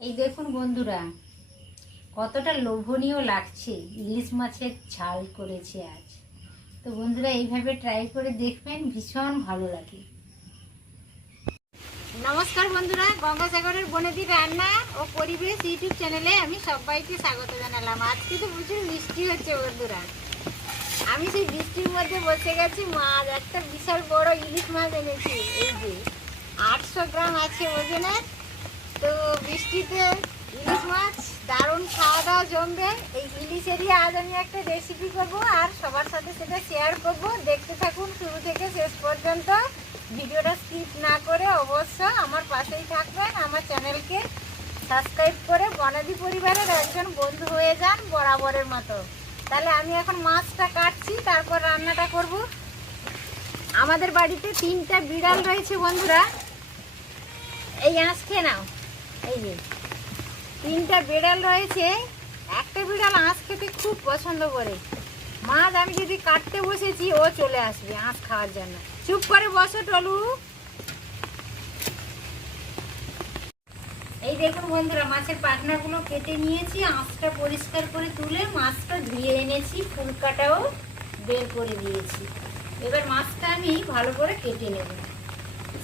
এই দেখুন বন্ধুরা, কতটা লোভনীয় লাগছে। ইলিশ মাছের ঝাল করেছে আজ। তো বন্ধুরা এইভাবে ট্রাই করে দেখবেন, ভীষণ ভালো লাগে। নমস্কার বন্ধুরা, গঙ্গাসাগরের বনেদির রান্না ও পরিবেশ ইউটিউব চ্যানেলে আমি সবাইকে স্বাগত জানালাম। আজকে তো প্রচুর বৃষ্টি হচ্ছে বন্ধুরা। আমি সেই বৃষ্টির মধ্যে বসে গেছি। মাছ একটা বিশাল বড় ইলিশ মাছ এনেছি। এই যে 800 গ্রাম আছে ওজনে। তো বৃষ্টিতে ইলিশ মাছ দারুণ খাওয়া দাওয়া জমবে। এই ইলিশেরই আজ আমি একটা রেসিপি করব আর সবার সাথে সেটা শেয়ার করব। দেখতে থাকুন শুরু থেকে শেষ পর্যন্ত। ভিডিওটা স্কিপ না করে অবশ্য আমার পাশেই থাকবেন। আমার চ্যানেলকে সাবস্ক্রাইব করে বনেদি পরিবারের একজন বন্ধু হয়ে যান বরাবরের মতো। তাহলে আমি এখন মাছটা কাটছি, তারপর রান্নাটা করব। আমাদের বাড়িতে 3টা বিড়াল রয়েছে বন্ধুরা। এই আঁশ খেয়ে নাও। এই যে 3টা বিড়াল রয়েছে। একটা বিড়াল আঁশ খেতে খুব পছন্দ করে। মাছ আমি যদি কাটতে বসেছি, ও চলে আসবে আঁশ খাওয়ার জন্য। চুপ করে বসো টলু। এই দেখুন বন্ধুরা, মাছের পাখনাগুলো কেটে নিয়েছি। আঁশটা পরিষ্কার করে তুলে মাছটা ধুয়ে এনেছি, ফুলকাটাও বের করে দিয়েছি। এবার মাছটা আমি ভালো করে কেটে নেব।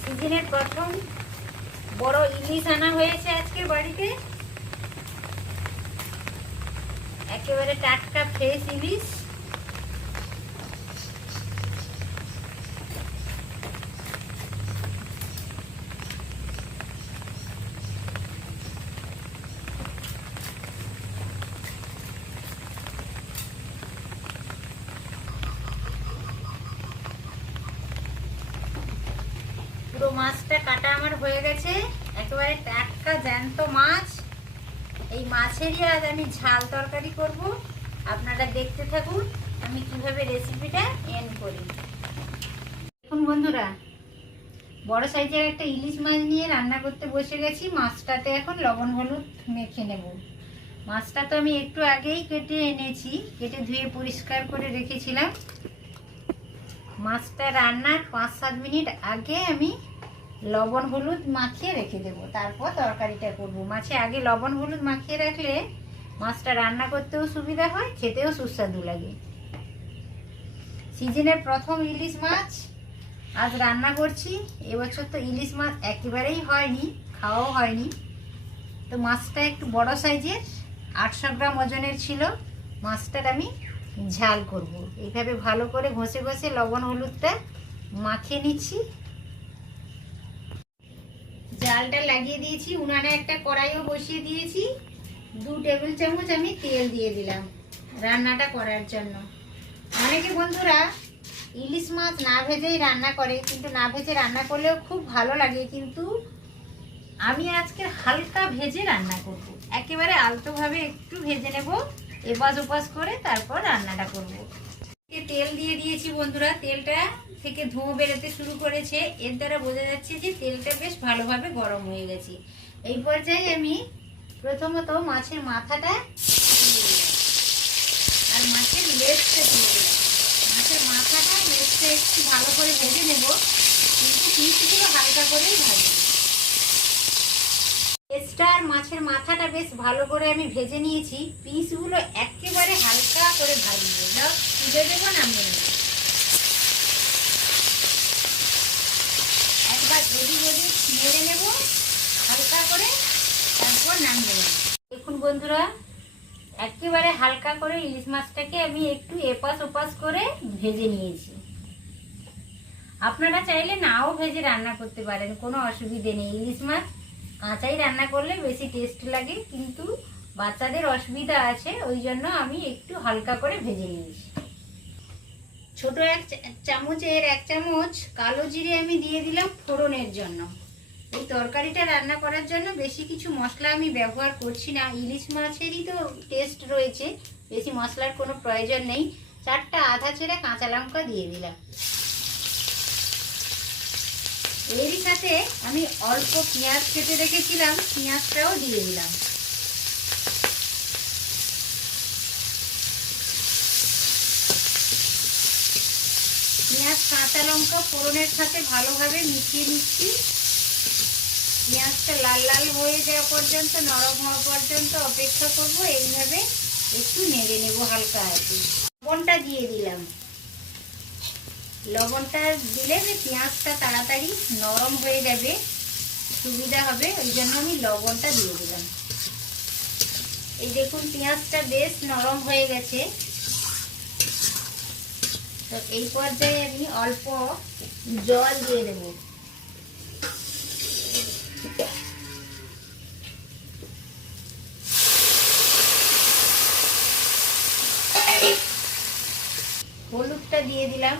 সিজনের প্রথম বড় ইলিশ আনা হয়েছে আজকের বাড়িতে। একেবারে টাটকা ফ্রেশ ইলিশ। পুরো মাছটা কাটা আমার হয়ে গেছে। একেবারে টাটকা জ্যান্ত মাছ। এই মাছেরই আজ আমি ঝাল তরকারি করব। আপনারা দেখতে থাকুন আমি কিভাবে রেসিপিটা এন্ড করি। দেখুন বন্ধুরা, বড় সাইজের একটা ইলিশ মাছ নিয়ে রান্না করতে বসে গেছি। মাছটাতে এখন লবণ হলুদ মেখে নেব। মাছটা তো আমি একটু আগেই কেটে এনেছি, কেটে ধুয়ে পরিষ্কার করে রেখেছিলাম। মাছটা রান্নার 5-7 মিনিট আগে আমি লবণ হলুদ মাখিয়ে রেখে দেবো, তারপর তরকারিটা করব। মাছে আগে লবণ হলুদ মাখিয়ে রাখলে মাছটা রান্না করতেও সুবিধা হয়, খেতেও সুস্বাদু লাগে। সিজনের প্রথম ইলিশ মাছ আজ রান্না করছি। এবছর তো ইলিশ মাছ একেবারেই হয়নি, খাওয়াও হয়নি। তো মাছটা একটু বড় সাইজের, 800 গ্রাম ওজনের ছিল। মাছটার আমি ঝাল করব। এইভাবে ভালো করে ঘষে ঘষে লবণ হলুদটা মাখিয়ে নিচ্ছি। জালটা লাগিয়ে দিয়েছি। উনানে একটা কড়াইও বসিয়ে দিয়েছি। 2 টেবিল চামচ আমি তেল দিয়ে দিলাম রান্নাটা করার জন্য। অনেকে বন্ধুরা ইলিশ মাছ না ভেজেই রান্না করে, কিন্তু না ভেজে রান্না করলেও খুব ভালো লাগে। কিন্তু আমি আজকে হালকা ভেজে রান্না করব। একেবারে আলতোভাবে একটু ভেজে নেব, এপাশ ওপাশ করে তারপর রান্নাটা করব। তেল দিয়ে দিয়েছি বন্ধুরা। তেলটা থেকে ধোঁয়া বেরোতে শুরু করেছে। এর দ্বারা বোঝা যাচ্ছে যে তেলটা বেশ ভালোভাবে গরম হয়ে গেছে। এই পর্যায়ে আমি প্রথমত মাছের মাথাটা আর মাছের লেজটা দিয়ে দিলাম। মাছের মাথাটা লেজটা একটু ভালো করে ভেজে নেব, কিন্তু পিসগুলো হালকা করেই ভাজবো। লেজটা আর মাছের মাথাটা বেশ ভালো করে আমি ভেজে নিয়েছি। পিসগুলো একেবারে হালকা করে ভাজবো, তুলে দেবো, নামিয়ে নেব। একবার এদিক ওদিক নেড়ে নেব হালকা করে, তারপর নামিয়ে নেব। দেখুন বন্ধুরা, একেবারে হালকা করে ইলিশ মাছটাকে আমি একটু এপাশ ওপাশ করে ভেজে নিয়েছি। আপনারা চাইলে নাও ভেজে রান্না করতে পারেন, কোনো অসুবিধে নেই। ইলিশ মাছ কাঁচাই রান্না করলে বেশি টেস্ট লাগে, কিন্তু বাচ্চাদের অসুবিধা আছে, ওই জন্য আমি একটু হালকা করে ভেজে নিয়েছি। ছোট 1 চামচের 1 চামচ কালো জিরে আমি দিয়ে দিলাম ফোড়নের জন্য। এই তরকারিটা রান্না করার জন্য বেশি কিছু মশলা আমি ব্যবহার করছি না। ইলিশ মাছেরই তো টেস্ট রয়েছে, বেশি মশলার কোনো প্রয়োজন নেই। 4টা আধা ছেঁড়া কাঁচা লঙ্কা দিয়ে দিলাম। এরই সাথে আমি অল্প পেঁয়াজ কেটে রেখেছিলাম, পেঁয়াজটাও দিয়ে দিলাম। পেঁয়াজ কাঁচা লঙ্কা ফোড়নের সাথে ভালোভাবে মিশিয়ে নিচ্ছি। পেঁয়াজটা লাল লাল হয়ে যাওয়া পর্যন্ত, নরম হওয়া পর্যন্ত অপেক্ষা করব। এইভাবে একটু নেড়ে নেব হালকা হাতে। লবণটা দিয়ে দিলাম। লবণটা দিলে পেঁয়াজটা তাড়াতাড়ি নরম হয়ে যাবে, সুবিধা হবে, ওই জন্য আমি লবণটা দিয়ে দিলাম। এই দেখুন পেঁয়াজটা বেশ নরম হয়ে গেছে। তো এই পর্যায়ে আমি অল্প জল দিয়ে দেব। হলুদটা দিয়ে দিলাম।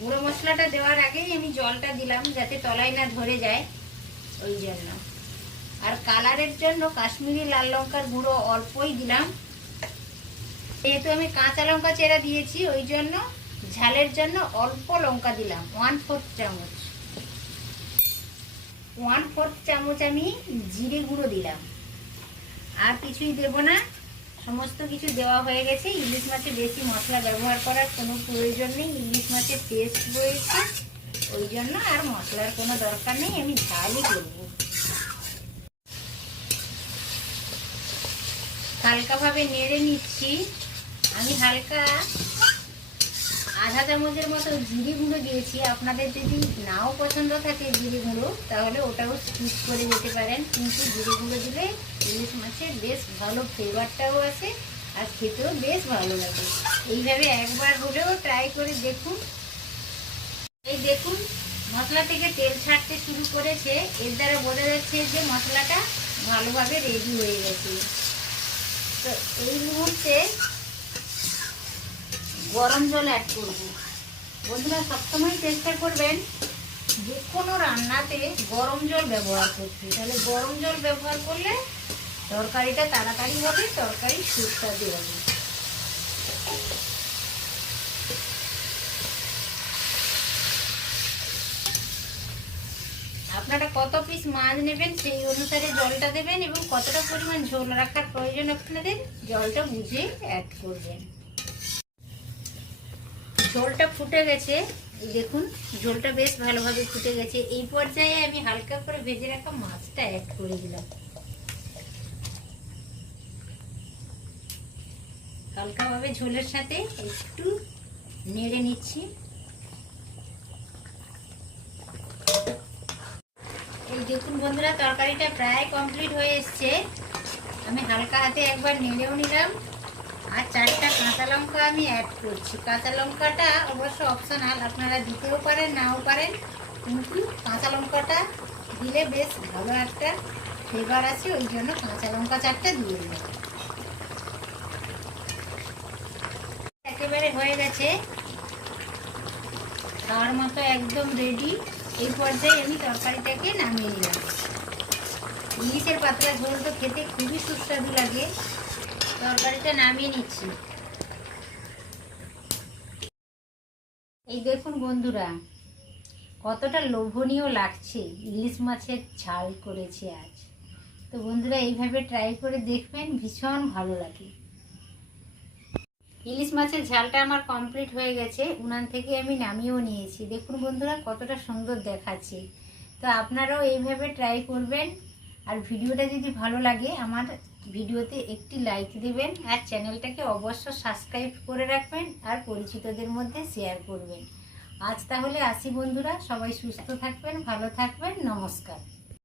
গুঁড়ো মশলাটা দেওয়ার আগেই আমি জলটা দিলাম যাতে তলায় না ধরে যায়, ওই জন্য। আর কালারের জন্য কাশ্মীরি লাল লঙ্কার গুঁড়ো অল্পই দিলাম। যেহেতু আমি কাঁচা লঙ্কা চেরা দিয়েছি, ওই জন্য ঝালের জন্য অল্প লঙ্কা দিলাম, 1/4 চামচ। 1/4 চামচ আমি জিরে গুঁড়ো দিলাম। আর কিছুই দেব না, সমস্ত কিছু দেওয়া হয়ে গেছে। ইলিশ মাছে বেশি মশলা ব্যবহার করার কোনো প্রয়োজন নেই, ইলিশ মাছের টেস্ট রয়েছে, ওই জন্য আর মশলার কোনো দরকার নেই, আমি ঝালই করব। হালকাভাবে নেড়ে নিচ্ছি। আমি হালকা আধা চামচের মতো জিরে গুঁড়ো দিয়েছি। আপনাদের যদি নাও পছন্দ থাকে জিরে গুঁড়ো, তাহলে ওটাও স্কিপ করে যেতে পারেন, কিন্তু জিরে গুঁড়ো দিলে ইলিশ মাছের বেশ ভালো ফ্লেভারটাও আছে আর খেতেও বেশ ভালো লাগে। এইভাবে একবার হলেও ট্রাই করে দেখুন। এই দেখুন মশলা থেকে তেল ছাড়তে শুরু করেছে, এর দ্বারা বোঝা যাচ্ছে যে মশলাটা ভালোভাবে রেডি হয়ে গেছে। তো এই মুহূর্তে গরম জল অ্যাড করব। বন্ধুরা সবসময় চেষ্টা করবেন যে কোনো রান্নাতে গরম জল ব্যবহার করতে, তাহলে গরম জল ব্যবহার করলে তরকারিটা তাড়াতাড়ি হবে, তরকারি সুস্বাদু হবে। আপনারা কত পিস মাছ নেবেন সেই অনুসারে জলটা দেবেন, এবং কতটা পরিমাণ ঝোল রাখার প্রয়োজন আপনাদের জলটা বুঝে অ্যাড করবেন। ঝোলটা ফুটে গেছে, এই দেখুন ঝোলটা বেশ ভালোভাবে ফুটে গেছে। এই পর্যায়ে আমি হালকা করে ভেজে রাখা মাছটা অ্যাড করে দিলাম। হালকাভাবে ঝোলের সাথে একটু নেড়ে নিচ্ছি। এই দেখুন বন্ধুরা তরকারিটা প্রায় কমপ্লিট হয়ে এসছে। আমি হালকা হাতে একবার নেড়েও নিলাম। আর 4টা কাঁচা লঙ্কা আমি অ্যাড করছি। কাঁচা লঙ্কাটা অবশ্য অপশনাল, আপনারা দিতেও পারেন নাও পারেন, কিন্তু কাঁচা লঙ্কাটা দিলে বেশ ভালো একটা ফ্লেভার আছে, ওই জন্য কাঁচা লঙ্কা 4টা দিয়ে দিলাম। একেবারে হয়ে গেছে, খাওয়ার মতো একদম রেডি। এই পর্যায়ে আমি তরকারিটাকে নামিয়ে নিলাম। ইলিশের পাতলা ঝোল তো খেতে খুবই সুস্বাদু লাগে। তরকারিটা নামিয়ে নিচ্ছি। এই দেখুন বন্ধুরা কতটা লোভনীয় লাগছে, ইলিশ মাছের ঝাল করেছে আজ। তো বন্ধুরা এইভাবে ট্রাই করে দেখবেন, ভীষণ ভালো লাগে। ইলিশ মাছের ঝালটা আমার কমপ্লিট হয়ে গেছে, উনান থেকে আমি নামিয়েও নিয়েছি। দেখুন বন্ধুরা কতটা সুন্দর দেখাচ্ছে। তো আপনারাও এইভাবে ট্রাই করবেন। আর ভিডিওটা যদি ভালো লাগে আমার ভিডিওতে একটি লাইক দিবেন, আর চ্যানেলটাকে অবশ্য সাবস্ক্রাইব করে রাখবেন, আর পরিচিতদের মধ্যে শেয়ার করবেন। আজ তাহলে আসি বন্ধুরা, সবাই সুস্থ থাকবেন, ভালো থাকবেন, নমস্কার।